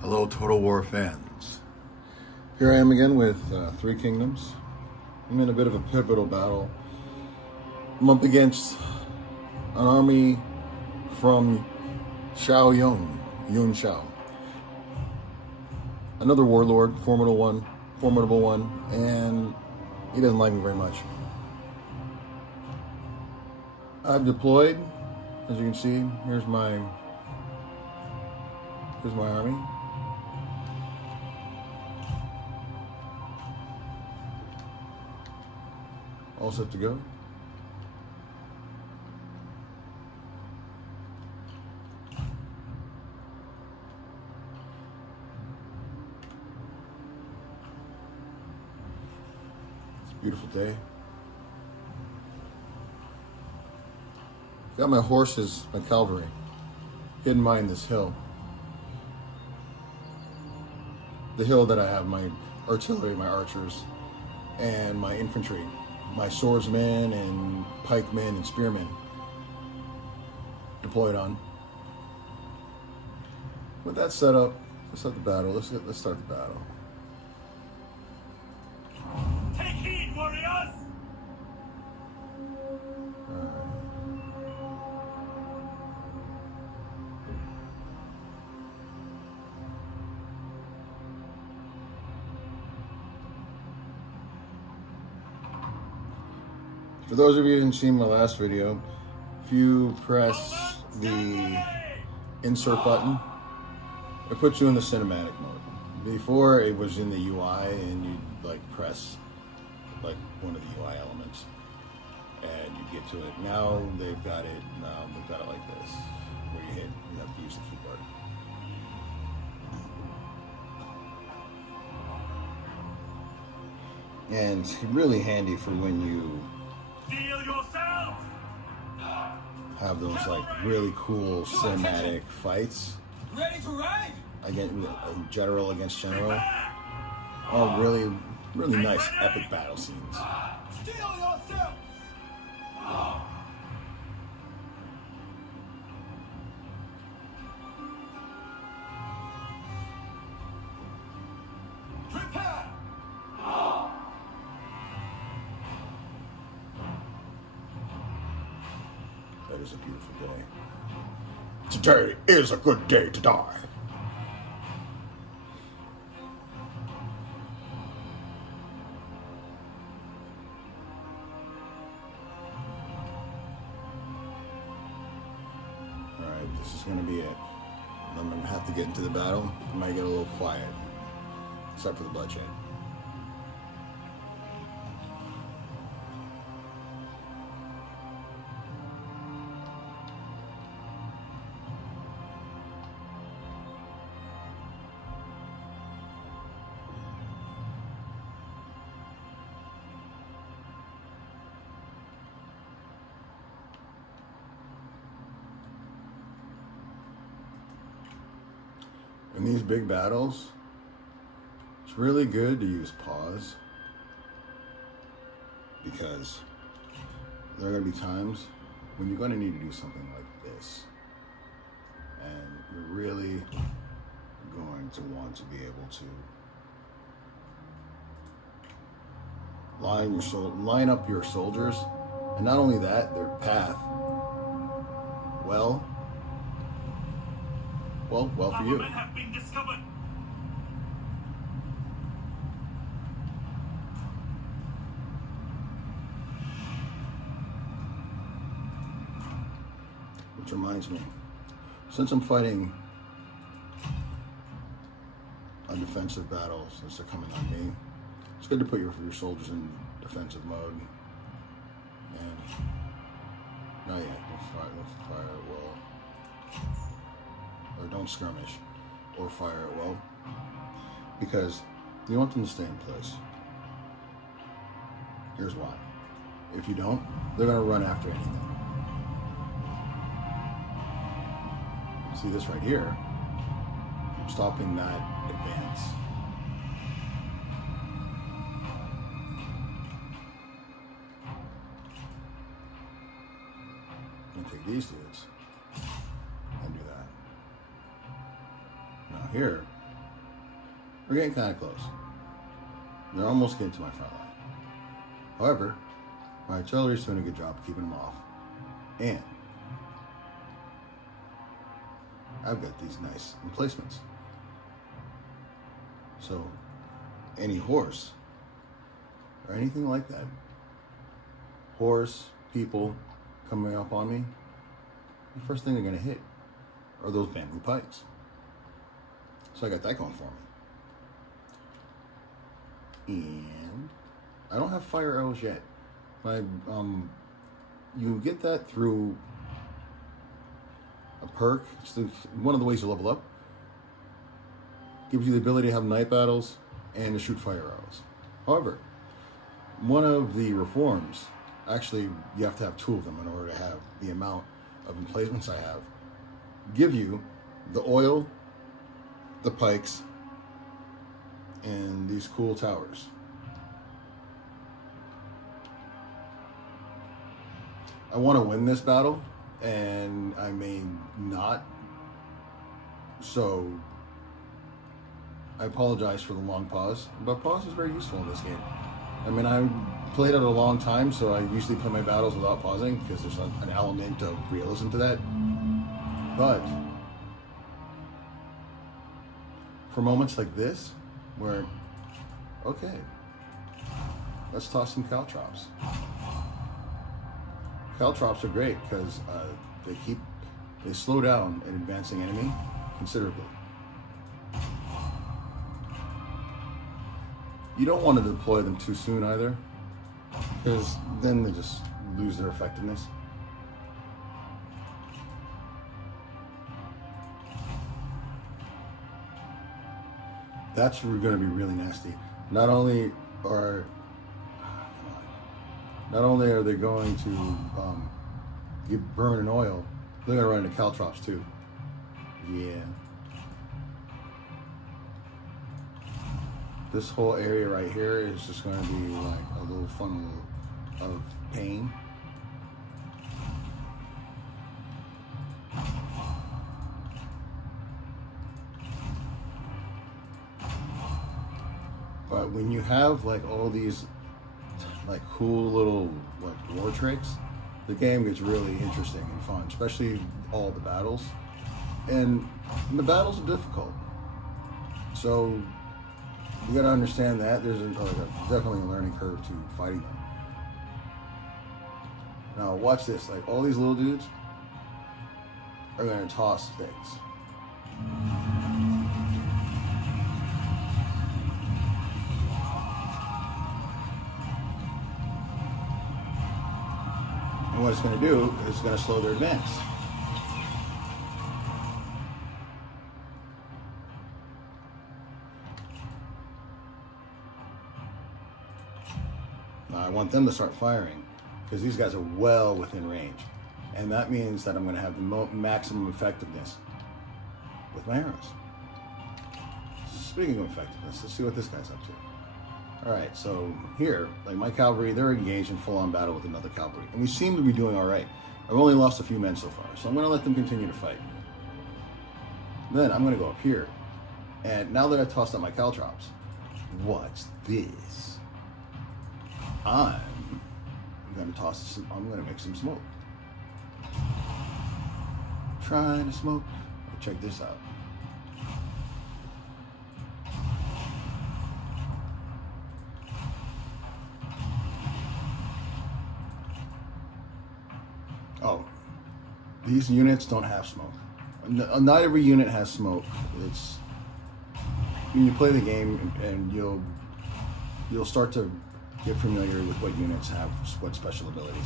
Hello, Total War fans. Here I am again with Three Kingdoms. I'm in a bit of a pivotal battle. I'm up against an army from Shao Yuan Shao. Another warlord, formidable one, and he doesn't like me very much. I've deployed, as you can see. Here's my army. All set to go. It's a beautiful day. Got my horses, my cavalry, hidden behind this hill. The hill that I have my artillery, my archers, and my infantry, my swordsmen and pikemen and spearmen deployed on. With that set up, let's start the battle. Let's start the battle. Take heed, warriors! For those of you who haven't seen my last video, if you press the insert button, it puts you in the cinematic mode. Before it was in the UI and you'd like press like one of the UI elements and you'd get to it. Now they've got it like this, where you have to use the keyboard. And it's really handy for when you have those like really cool cinematic fights. Ready to ride? Again, general against general. Oh, really nice epic battle scenes. Steel yourself! Prepare! That is a beautiful day. Today is a good day to die. Alright, this is going to be it. I'm going to have to get into the battle. I might get a little quiet, except for the bloodshed. In these big battles, it's really good to use pause, because there are going to be times when you're going to need to do something like this, and you're really going to want to be able to line up your soldiers, and not only that, their path well for you. Men have been discovered. Which reminds me, since I'm fighting a defensive battle, since they're coming on me, it's good to put your soldiers in defensive mode. And not yet, don't fire at will. Or don't skirmish or fire at will, because you want them to stay in place. Here's why. If you don't, they're going to run after anything. See this right here? I'm stopping that advance. I'm going to take these dudes and do that. Now here, We're getting kind of close. They're almost getting to my front line. However, my artillery is doing a good job of keeping them off. And I've got these nice emplacements. So any horse or anything like that, horse, people coming up on me, the first thing they're going to hit are those bamboo pikes. So I got that going for me. And I don't have fire arrows yet. You get that through a perk. It's one of the ways to level up. Gives you the ability to have night battles and to shoot fire arrows. However, one of the reforms, actually you have to have 2 of them in order to have the amount of emplacements I have, give you the oil, the pikes, and these cool towers. I want to win this battle, and I may not, so I apologize for the long pause, but pause is very useful in this game. I mean, I played it a long time, so I usually play my battles without pausing, because there's an element of realism to that. But for moments like this, where, okay, let's toss some caltrops. Caltrops are great because they slow down an advancing enemy considerably. You don't want to deploy them too soon either, because then they just lose their effectiveness. That's going to be really nasty. Not only are they going to get burned in oil, they're going to run into caltrops too. Yeah. This whole area right here is just going to be like a little funnel of pain. But when you have like all these like cool little like war tricks, the game gets really interesting and fun, especially all the battles. And the battles are difficult. So you gotta understand that there's definitely a learning curve to fighting them. Now watch this, like all these little dudes are gonna toss things. And what it's gonna do is it's gonna slow their advance. Now I want them to start firing because these guys are well within range. And that means that I'm going to have the maximum effectiveness with my arrows. Speaking of effectiveness, let's see what this guy's up to. Alright, so here, like my cavalry, they're engaged in full-on battle with another cavalry. And we seem to be doing alright. I've only lost a few men so far, so I'm going to let them continue to fight. Then I'm going to go up here. And now that I've tossed up my caltrops, what's this? I'm going to make some smoke. Trying to smoke. Check this out. Oh, these units don't have smoke. Not every unit has smoke. It's when you play the game, and you'll start to get familiar with what units have what special abilities.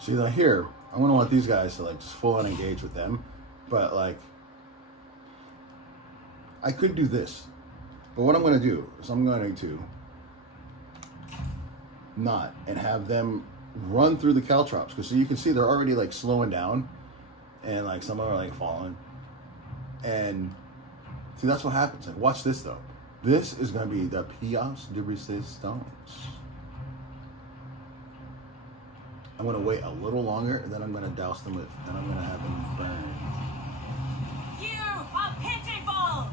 See, now here, I wouldn't want these guys to like just full on engage with them, but like, I could do this. But what I'm going to do is I'm going to not and have them run through the caltrops, because so you can see they're already like slowing down, and like some of them are like falling. And see, that's what happens. Like, watch this though. This is going to be the pièce de résistance. I'm going to wait a little longer, and then I'm going to douse them with, and I'm going to have them burn. You are pitiful!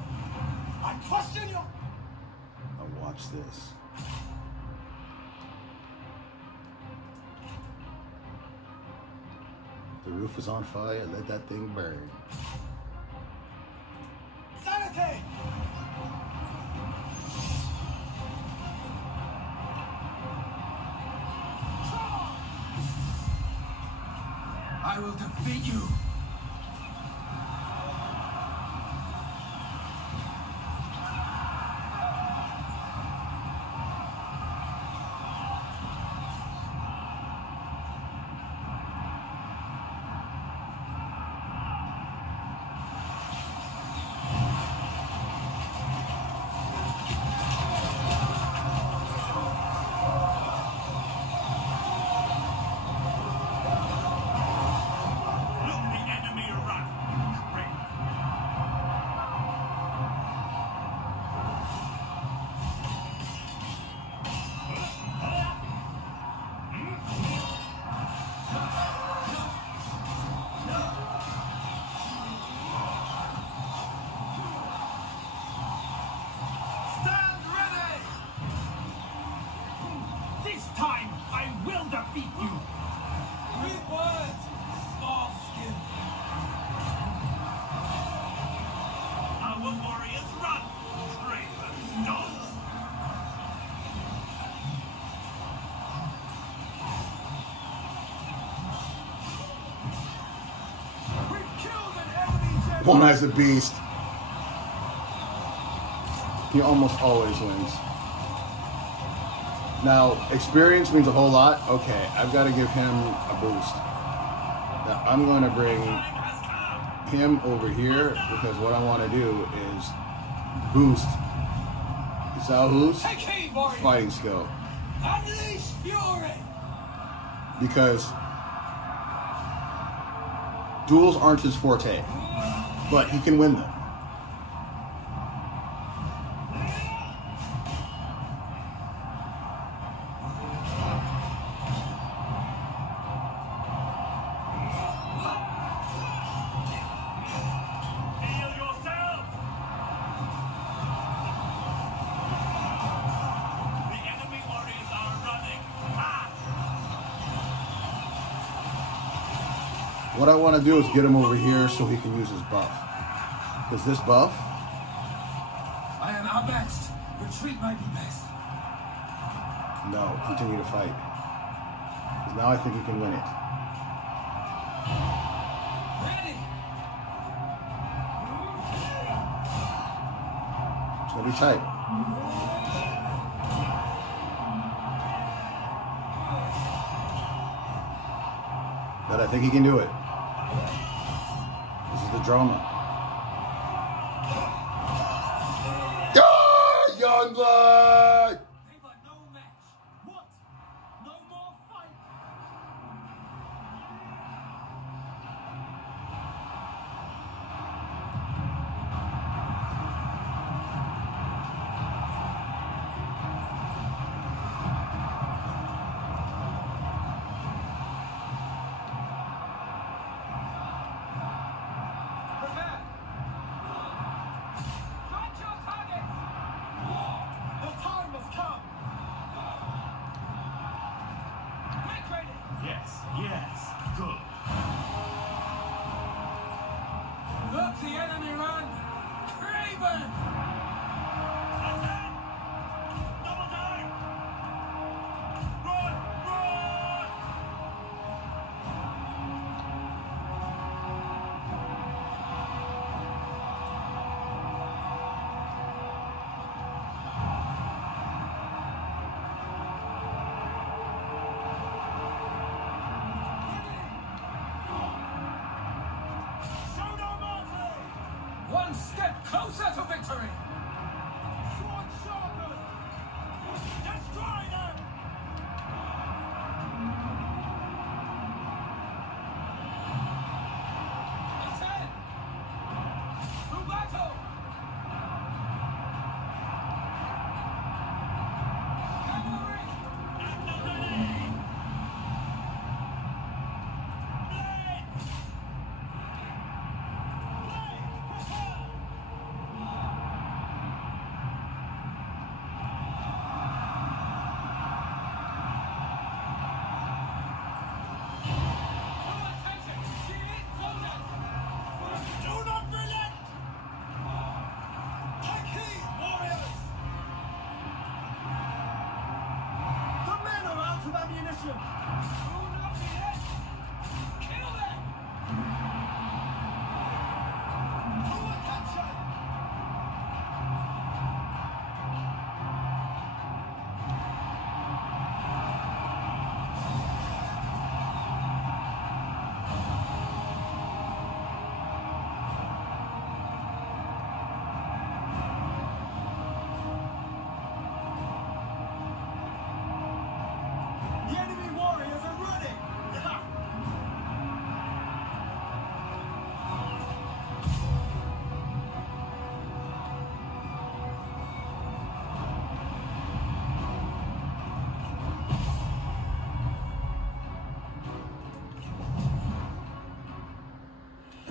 I question you. Now watch this. The roof is on fire. Let that thing burn. Sanity. I will defeat you. One as a beast. He almost always wins. Now, experience means a whole lot. Okay, I've got to give him a boost. Now, I'm going to bring him over here because what I want to do is boost Xiaohu's fighting skill. Unleash fury. Because duels aren't his forte, but he can win them. What I want to do is get him over here so he can use his buff. Because this buff... I am outmatched. Retreat might be best. No, continue to fight. Because now I think he can win it. Ready. It's going to be tight. But I think he can do it. This is the drama. Ah, young blood! They were no match. What? No more fight. Prepare. Strike your targets. The time has come. Make ready. Yes, yes, good. Let the enemy run. Craven. Attack! Double time! Run, run! Show no mercy! One step closer to victory. Sword sharpened. Destroy them! Attack. Move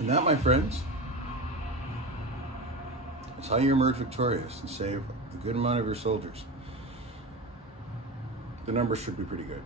And that, my friends, is how you emerge victorious and save a good amount of your soldiers. The numbers should be pretty good.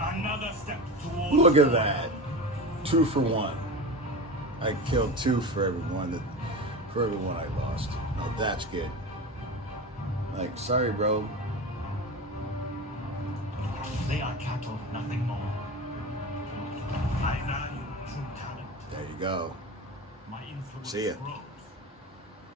Another step towards. Look at that. 2 for 1. I killed 2 for everyone I lost. Now that's good. Like, sorry, bro. They are cattle, nothing more. I value true talent. There you go. My influence See ya. grows.